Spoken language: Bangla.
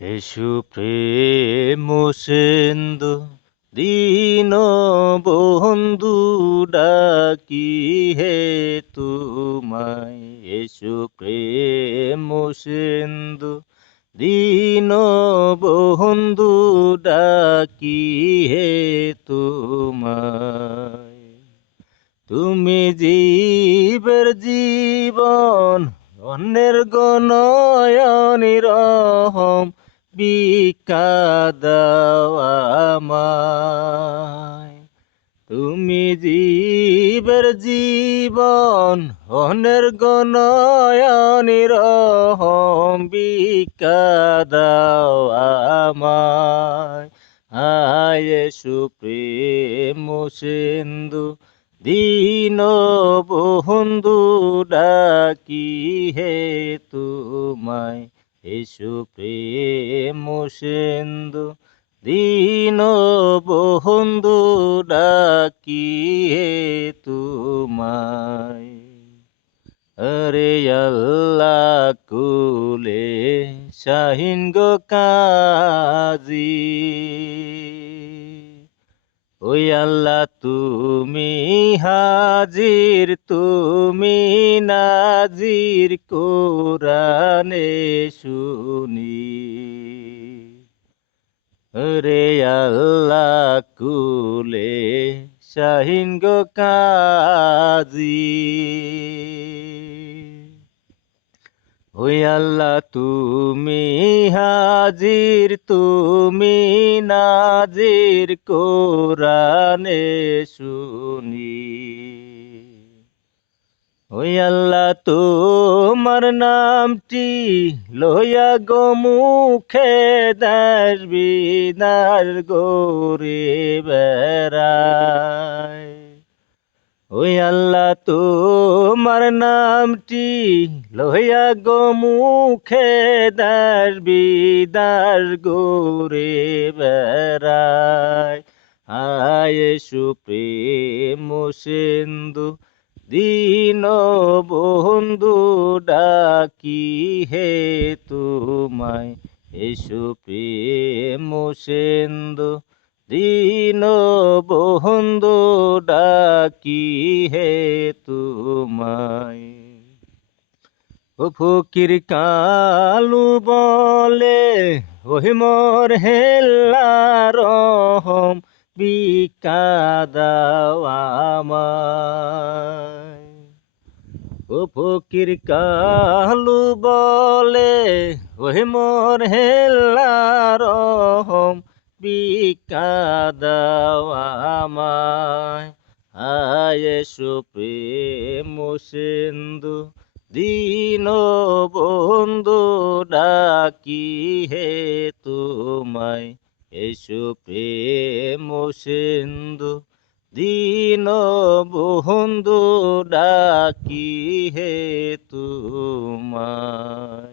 এসো প্রেম সিন্ধু দীন বন্ধু ডাকি হে তোমায়। এসো প্রেম সিন্ধু দীন বন্ধু ডাকি হে তোমায়। তুমি জীবের জীবন অন্যের গণয়নি রহম ভিক্ষা দাও আমায়। তুমি জীবের জীবন অন্যের গণয়নি রহম ভিক্ষা দাও আমায়। আয় এসো প্রেম সিন্ধু দীন বন্ধু ডাকি হে তোমায়। এসো প্রেম সিন্ধু দীন বন্ধু ডাকি হে তোমায়। আরে আল্লাহ কুলে শাহিন গো কাজী, ওই আল্লাহ তুমি হাজির, তুমি নাজির কোরআনে শুনি। রে আল্লাহ কুলে শাহিন গো কাজী, ওই আল্লাহ তুমি হাজির, তুমি নাজির কোরআনে শুনি। ওই আল্লাহ তোমার নামটি লইয়া গো মুখে দেশ বিনার গোরে বেড়ায়। ওই আল্লাহ তোমার নামটি লইয়া গো মুখে দেশ বিদার গোরে বেড়ায়। আয় এসো প্রেম সিন্ধু দীন বন্ধু ডাকি হে তোমায়। এসো প্রেম সিন্ধু দীন বন্ধু ডাকি হে তোমায়। ও ফকির কালু বলে ওহি মোর হেল্লা রহম ভিক্ষা দাও আমায়। ও ফকির কালু বলে ওহি মোর হেল্লা রহম ভিক্ষা দাও আমায়। আয় এসো প্রেম সিন্ধু দীন বন্ধু ডাকি হে তোমায়। এসো প্রেম সিন্ধু দীন বন্ধু ডাকি হে তোমায়।